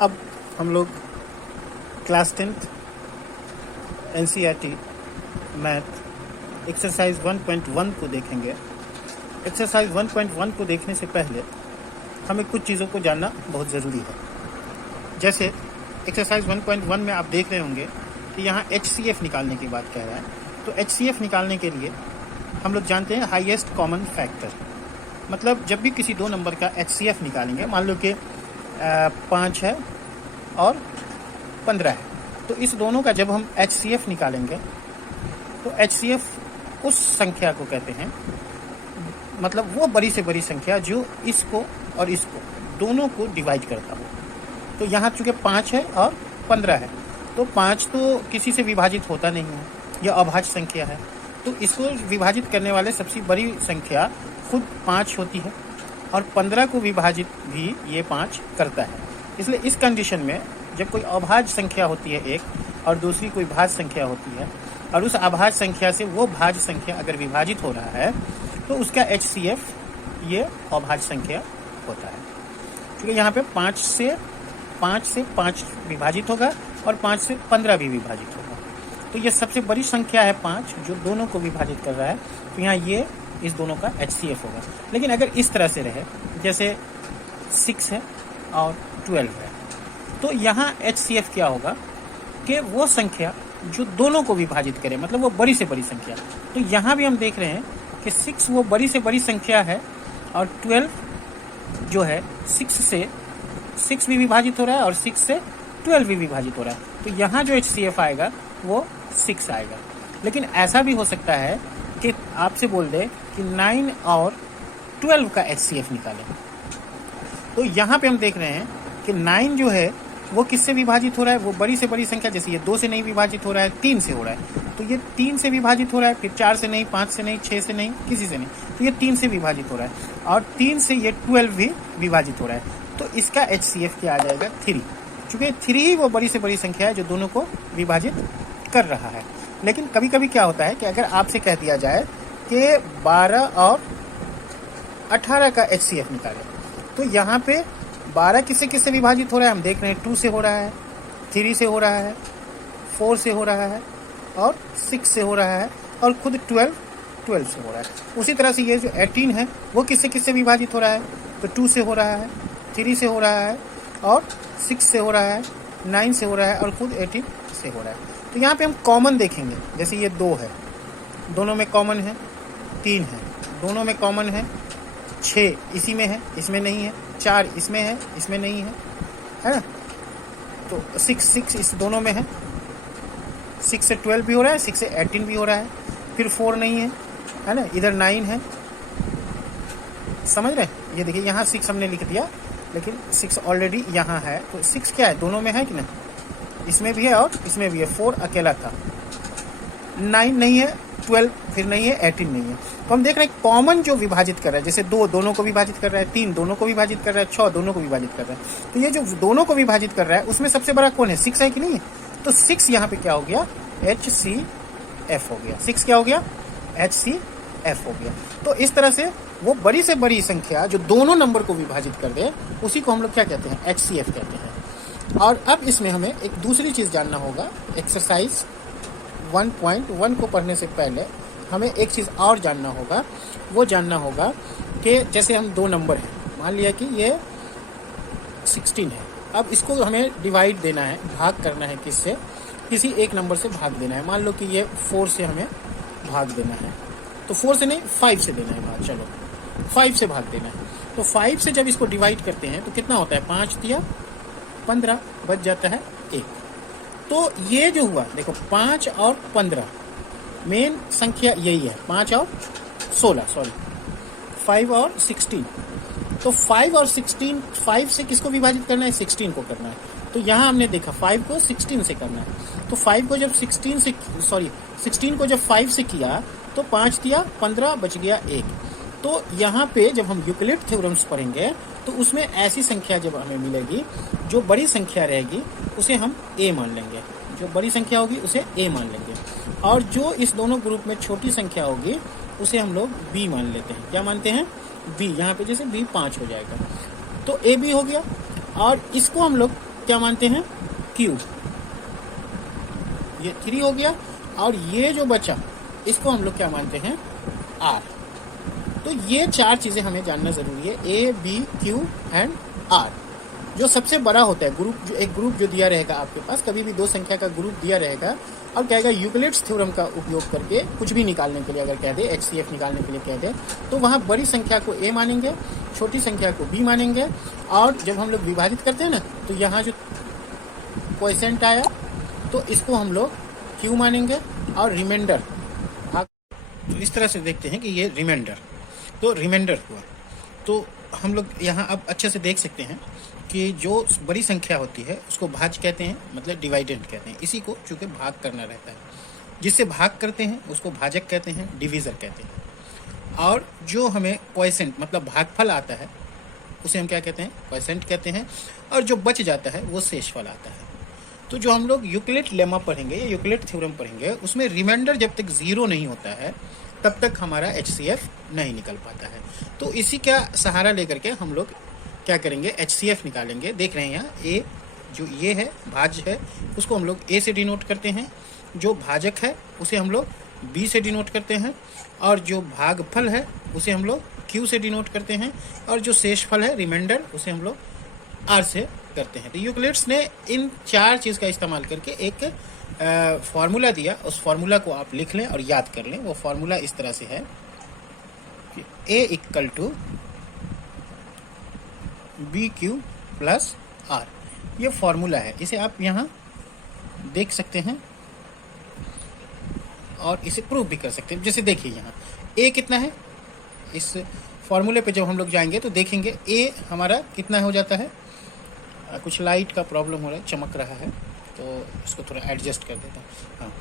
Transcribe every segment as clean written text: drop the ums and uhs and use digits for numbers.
अब हम लोग class 10th NCERT math exercise 1.1 को देखेंगे। एक्सरसाइज 1.1 को देखने से पहले हमें कुछ चीज़ों को जानना बहुत ज़रूरी है। जैसे एक्सरसाइज 1.1 में आप देख रहे होंगे कि यहाँ HCF निकालने की बात कह रहा है। तो HCF निकालने के लिए हम लोग जानते हैं हाईएस्ट कॉमन फैक्टर, मतलब जब भी किसी दो नंबर का HCF निकालेंगे, मान लो कि 5 है और 15 है, तो इस दोनों का जब हम HCF निकालेंगे तो HCF उस संख्या को कहते हैं, मतलब वो बड़ी से बड़ी संख्या जो इसको और इसको दोनों को डिवाइड करता हो। तो यहाँ चूँकि 5 है और 15 है, तो 5 तो किसी से विभाजित होता नहीं है, यह अभाज्य संख्या है। तो इसको विभाजित करने वाले सबसे बड़ी संख्या खुद 5 होती है और 15 को विभाजित भी ये 5 करता है। इसलिए इस कंडीशन में जब कोई अभाज्य संख्या होती है एक और दूसरी कोई भाज्य संख्या होती है और उस अभाज्य संख्या से वो भाज्य संख्या अगर विभाजित हो रहा है तो उसका HCF ये अभाज्य संख्या होता है। क्योंकि यहाँ पे 5 से 5 विभाजित होगा और 5 से 15 भी विभाजित होगा। तो ये सबसे बड़ी संख्या है 5 जो दोनों को विभाजित कर रहा है, तो यहाँ ये इस दोनों का HCF होगा। लेकिन अगर इस तरह से रहे जैसे 6 है और 12 है, तो यहाँ HCF क्या होगा कि वो संख्या जो दोनों को विभाजित करे, मतलब वो बड़ी से बड़ी संख्या। तो यहाँ भी हम देख रहे हैं कि 6 वो बड़ी से बड़ी संख्या है और 12 जो है 6 से 6 भी विभाजित हो रहा है और 6 से 12 भी विभाजित हो रहा है। तो यहाँ जो HCF आएगा वो 6 आएगा। लेकिन ऐसा भी हो सकता है कि आपसे बोल दे कि 9 और 12 का HCF निकालें। तो यहाँ पे हम देख रहे हैं कि 9 जो है वो किससे विभाजित हो रहा है, वो बड़ी से बड़ी संख्या, जैसे ये 2 से नहीं विभाजित हो रहा है, 3 से हो रहा है। तो ये 3 से विभाजित हो रहा है, फिर 4 से नहीं, 5 से नहीं, 6 से नहीं, किसी से नहीं, तो ये 3 से विभाजित हो रहा है और 3 से ये 12 भी विभाजित हो रहा है। तो इसका HCF क्या आ जाएगा 3, क्योंकि 3 वो बड़ी से बड़ी संख्या है जो दोनों को विभाजित कर रहा है। लेकिन कभी कभी क्या होता है कि अगर आपसे कह दिया जाए कि 12 और 18 का HCF निकालें, तो यहाँ पे 12 किससे किससे विभाजित हो रहा है, हम देख रहे हैं 2 से हो रहा है, 3 से हो रहा है, 4 से हो रहा है और 6 से हो रहा है और खुद 12 से हो रहा है। उसी तरह से ये जो 18 है वो किससे किससे विभाजित हो रहा है, तो 2 से हो रहा है, 3 से हो रहा है और 6 से हो रहा है, 9 से हो रहा है और खुद 18 से हो रहा है। तो यहाँ पे हम कॉमन देखेंगे, जैसे ये 2 है, दोनों में कॉमन है, 3 है, दोनों में कॉमन है, 6 इसी में है, इसमें नहीं है, 4 इसमें है, इसमें नहीं है, है ना। तो 6 इस दोनों में है, 6 से 12 भी हो रहा है, 6 से 18 भी हो रहा है, फिर 4 नहीं है ना, इधर 9 है, समझ रहे हैं। ये देखिए यहाँ 6 हमने लिख दिया, लेकिन 6 ऑलरेडी यहाँ है, तो 6 क्या है, दोनों में है कि नहीं, इसमें भी है और इसमें भी है। 4 अकेला था, 9 नहीं है, 12 फिर नहीं है, 18 नहीं है। तो हम देख रहे हैं कॉमन जो विभाजित कर रहा है, जैसे 2 दोनों को विभाजित कर रहा है, 3 दोनों को विभाजित कर रहा है, 6 दोनों को विभाजित कर रहा है। तो ये जो दोनों को विभाजित कर रहा है उसमें सबसे बड़ा कौन है, 6 है कि नहीं है। तो 6 यहाँ पे क्या हो गया, HCF हो गया। 6 क्या हो गया, HCF हो गया। तो इस तरह से वो बड़ी से बड़ी संख्या जो दोनों नंबर को विभाजित कर दे उसी को हम लोग क्या कहते हैं, HCF कहते हैं। और अब इसमें हमें एक दूसरी चीज़ जानना होगा। एक्सरसाइज 1.1 को पढ़ने से पहले हमें एक चीज़ और जानना होगा। वो जानना होगा कि जैसे हम 2 नंबर हैं, मान लिया कि ये 16 है, अब इसको हमें डिवाइड देना है, भाग करना है, किससे, किसी एक नंबर से भाग देना है। मान लो कि ये 4 से हमें भाग देना है, तो 4 से नहीं 5 से देना है भाग, चलो 5 से भाग देना है। तो 5 से जब इसको डिवाइड करते हैं तो कितना होता है, 5 दिया 15, बच जाता है 1। तो ये जो हुआ देखो 5 और 15 मेन संख्या यही है, 5 और 16 सॉरी 5 और 16। तो 5 और 16, 5 से किसको विभाजित करना है, 16 को करना है। तो यहाँ हमने देखा 5 को 16 से करना है। तो 5 को जब 16 को जब 5 से किया तो 5 दिया 15, बच गया 1। तो यहाँ पे जब हम यूक्लिड थ्योरम्स पढ़ेंगे तो उसमें ऐसी संख्या जब हमें मिलेगी, जो बड़ी संख्या रहेगी उसे हम a मान लेंगे, जो बड़ी संख्या होगी उसे a मान लेंगे, और जो इस दोनों ग्रुप में छोटी संख्या होगी उसे हम लोग b मान लेते हैं। क्या मानते हैं, b। यहाँ पे जैसे b 5 हो जाएगा, तो a b हो गया। और इसको हम लोग क्या मानते हैं, Q। ये 3 हो गया, और ये जो बचा इसको हम लोग क्या मानते हैं, R। तो ये 4 चीजें हमें जानना जरूरी है, A, B, Q and R। जो सबसे बड़ा होता है ग्रुप, जो एक ग्रुप जो दिया रहेगा आपके पास, कभी भी 2 संख्या का ग्रुप दिया रहेगा और कहेगा यूक्लिड्स थ्योरम का उपयोग करके कुछ भी निकालने के लिए अगर कह दे, HCF निकालने के लिए कह दे, तो वहाँ बड़ी संख्या को A मानेंगे, छोटी संख्या को B मानेंगे, और जब हम लोग विभाजित करते हैं ना, तो यहाँ जो क्वोशिएंट आया तो इसको हम लोग Q मानेंगे, और रिमाइंडर, तो इस तरह से देखते हैं कि ये रिमाइंडर, तो रिमाइंडर हुआ। तो हम लोग यहाँ अब अच्छे से देख सकते हैं कि जो बड़ी संख्या होती है उसको भाज्य कहते हैं, मतलब डिवाइडेंट कहते हैं। इसी को चूँकि भाग करना रहता है, जिससे भाग करते हैं उसको भाजक कहते हैं, डिवीज़र कहते हैं। और जो हमें क्वोशिएंट मतलब भागफल आता है उसे हम क्या कहते हैं, क्वोशिएंट कहते हैं। और जो बच जाता है वो शेषफल आता है। तो जो हम लोग यूक्लिड लेमा पढ़ेंगे या यूक्लिड थ्योरम पढ़ेंगे, उसमें रिमाइंडर जब तक 0 नहीं होता है तब तक हमारा HCF नहीं निकल पाता है। तो इसी का सहारा लेकर के हम लोग क्या करेंगे, HCF निकालेंगे। देख रहे हैं यहाँ A जो ये है भाज्य है, उसको हम लोग A से डिनोट करते हैं, जो भाजक है उसे हम लोग B से डिनोट करते हैं, और जो भागफल है उसे हम लोग Q से डिनोट करते हैं, और जो शेषफल है रिमाइंडर उसे हम लोग R से करते हैं। तो यूक्लिड्स ने इन 4 चीज़ का इस्तेमाल करके एक फार्मूला दिया, उस फार्मूला को आप लिख लें और याद कर लें। वो फार्मूला इस तरह से है कि A equal to BQ plus R, ये फार्मूला है। इसे आप यहाँ देख सकते हैं और इसे प्रूव भी कर सकते हैं। जैसे देखिए यहाँ A कितना है, इस फार्मूले पे जब हम लोग जाएंगे तो देखेंगे A हमारा कितना हो जाता है। कुछ लाइट का प्रॉब्लम हो रहा है, चमक रहा है, तो इसको थोड़ा एडजस्ट कर देता हूँ। हाँ,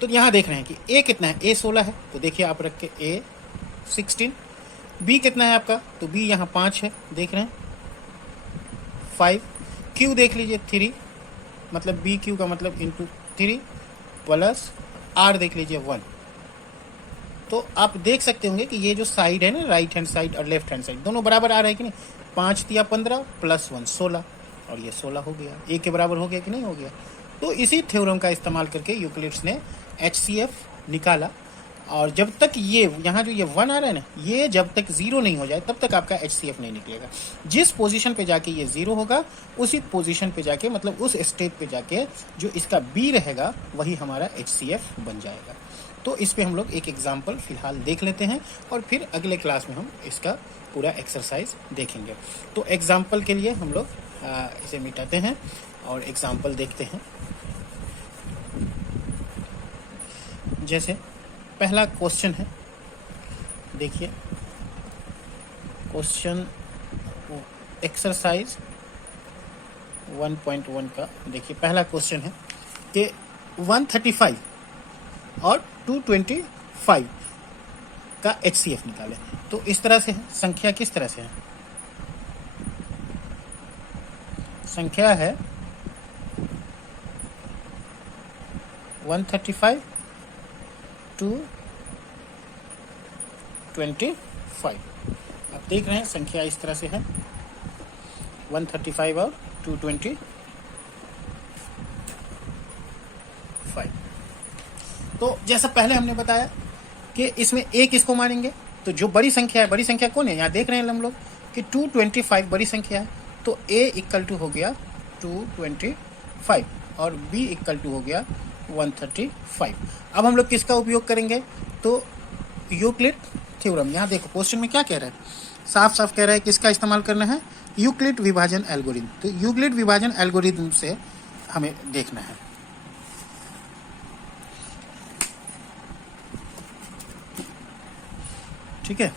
तो यहाँ देख रहे हैं कि A कितना है, A 16 है, तो देखिए आप रख के A 16। B कितना है आपका, तो B यहाँ 5 है, देख रहे हैं 5। Q देख लीजिए 3, मतलब BQ का मतलब इंटू 3 प्लस R देख लीजिए 1। तो आप देख सकते होंगे कि ये जो साइड है ना, राइट हैंड साइड और लेफ्ट हैंड साइड दोनों बराबर आ रहे हैं कि नहीं। 5 दिया 15 प्लस 1 16, और ये 16 हो गया, A के बराबर हो गया कि नहीं हो गया। तो इसी थ्योरम का इस्तेमाल करके यूक्लिड्स ने HCF निकाला। और जब तक ये यहाँ जो ये 1 आ रहा है ना, ये जब तक 0 नहीं हो जाए तब तक आपका HCF नहीं निकलेगा। जिस पोजीशन पे जाके ये 0 होगा, उसी पोजीशन पे जाके, मतलब उस स्टेज पे जाके जो इसका B रहेगा वही हमारा HCF बन जाएगा। तो इस पे हम लोग एक एग्जाम्पल फिलहाल देख लेते हैं, और फिर अगले क्लास में हम इसका पूरा एक्सरसाइज देखेंगे। तो एग्जाम्पल के लिए हम लोग इसे मिटाते हैं और एग्जाम्पल देखते हैं। जैसे पहला क्वेश्चन है, देखिए क्वेश्चन एक्सरसाइज 1.1 का देखिए पहला क्वेश्चन है कि 135 और 225 का HCF निकालें। तो इस तरह से है, संख्या किस तरह से है, संख्या है 135 225। आप देख रहे हैं संख्या इस तरह से है 135 और 225। तो जैसा पहले हमने बताया कि इसमें A किसको मानेंगे, तो जो बड़ी संख्या है, बड़ी संख्या कौन है, यहाँ देख रहे हैं हम लोग कि 225 बड़ी संख्या है, तो A इक्वल टू हो गया 225 और B इक्वल टू हो गया 135। अब हम लोग किसका उपयोग करेंगे, तो यूक्लिड थ्योरम। यहाँ देखो क्वेश्चन में क्या कह रहा है, साफ साफ कह रहा है किसका इस्तेमाल करना है, यूक्लिड विभाजन एल्गोरिथम। तो यूक्लिड विभाजन एल्गोरिथम से हमें देखना है। ठीक है,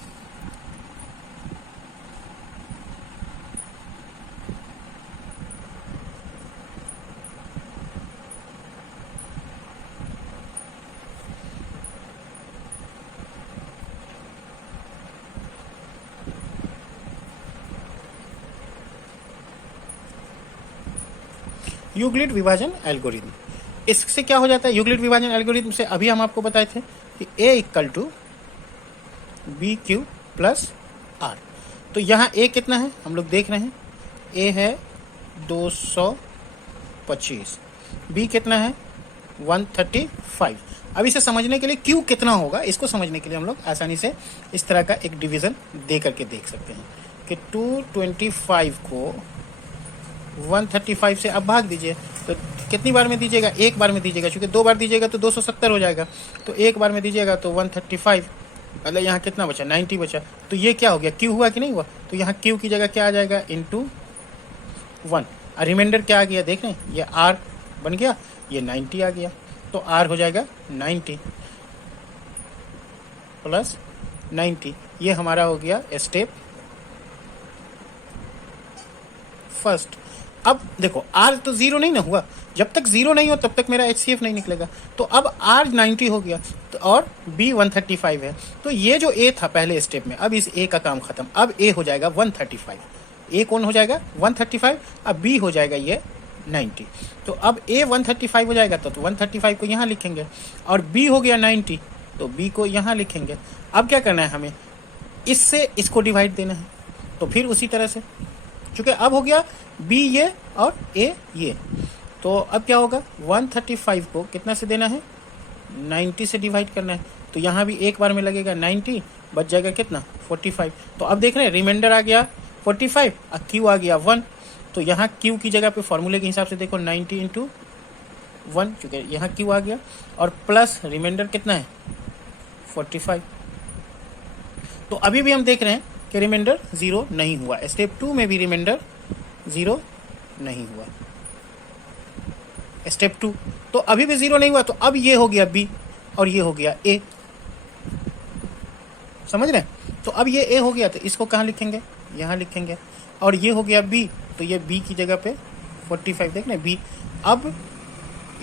यूक्लिड विभाजन एल्गोरिथम, इससे क्या हो जाता है, यूक्लिड विभाजन एल्गोरिथम से अभी हम आपको बताए थे कि A equal to BQ plus R। तो यहाँ A कितना है, हम लोग देख रहे हैं A है 200 25, बी कितना है 135। अब इसे समझने के लिए क्यू कितना होगा, इसको समझने के लिए हम लोग आसानी से इस तरह का एक डिवीज़न दे करके देख सकते हैं कि 225 को 135 से अब भाग दीजिए, तो कितनी बार में दीजिएगा, एक बार में दीजिएगा, क्योंकि 2 बार दीजिएगा तो 270 हो जाएगा, तो एक बार में दीजिएगा तो 135, मतलब यहाँ कितना बचा 90 बचा। तो ये क्या हो गया, क्यू हुआ कि नहीं हुआ, तो यहाँ क्यू की जगह क्या आ जाएगा इंटू 1, और रिमाइंडर क्या आ गया देख रहे हैं, ये आर बन गया, ये 90 आ गया, तो आर हो जाएगा 90 प्लस 90, ये हमारा हो गया स्टेप फर्स्ट। अब देखो आर तो 0 नहीं ना हुआ, जब तक 0 नहीं हो तब तक मेरा HCF नहीं निकलेगा, तो अब आर 90 हो गया तो और बी 135 है, तो ये जो ए था पहले स्टेप में, अब इस ए का काम खत्म, अब ए हो जाएगा 135, ए कौन हो जाएगा 135, अब बी हो जाएगा ये 90, तो अब ए 135 हो जाएगा तो 135 को यहाँ लिखेंगे, और बी हो गया 90 तो बी को यहाँ लिखेंगे। अब क्या करना है हमें, इससे इसको डिवाइड देना है, तो फिर उसी तरह से, चूँकि अब हो गया बी ये और ए ये, तो अब क्या होगा 135 को कितना से देना है 90 से डिवाइड करना है, तो यहाँ भी एक बार में लगेगा 90, बच जाएगा कितना 45। तो अब देख रहे हैं रिमाइंडर आ गया 45 और क्यू आ गया 1, तो यहाँ क्यू की जगह पे फॉर्मूले के हिसाब से देखो 90 इंटू 1, चूँकि यहाँ क्यू आ गया, और प्लस रिमाइंडर कितना है 45। तो अभी भी हम देख रहे हैं कि रिमाइंडर 0 नहीं हुआ, स्टेप 2 में भी रिमाइंडर 0 नहीं हुआ, स्टेप 2 तो अभी भी 0 नहीं हुआ, तो अब ये हो गया बी और ये हो गया ए, समझ रहे हैं, तो अब ये ए हो गया तो इसको कहाँ लिखेंगे, यहाँ लिखेंगे, और ये हो गया बी, तो ये बी की जगह पे 45 देख रहे हैं बी, अब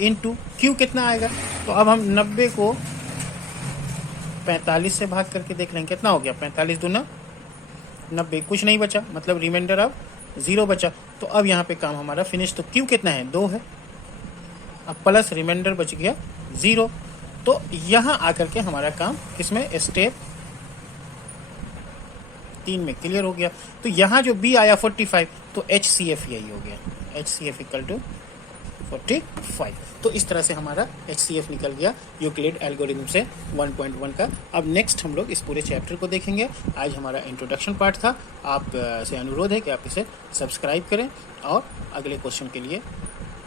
इनटू क्यू कितना आएगा, तो अब हम 90 को 45 से भाग करके देख लेंगे कितना हो गया, 45 दूना 90, कुछ नहीं बचा, मतलब रिमाइंडर अब 0 बचा, तो अब यहाँ पे काम हमारा फिनिश। तो क्यू कितना है 2 है, अब प्लस रिमाइंडर बच गया 0, तो यहाँ आकर के हमारा काम किसमें स्टेप 3 में क्लियर हो गया। तो यहाँ जो बी आया 45, तो HCF यही हो गया, HCF इक्वल टू 45। तो इस तरह से हमारा HCF निकल गया यूक्लिड एल्गोरिथम से 1.1 का। अब नेक्स्ट हम लोग इस पूरे चैप्टर को देखेंगे। आज हमारा इंट्रोडक्शन पार्ट था, आप से अनुरोध है कि आप इसे सब्सक्राइब करें और अगले क्वेश्चन के लिए,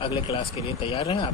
अगले क्लास के लिए तैयार रहें। आप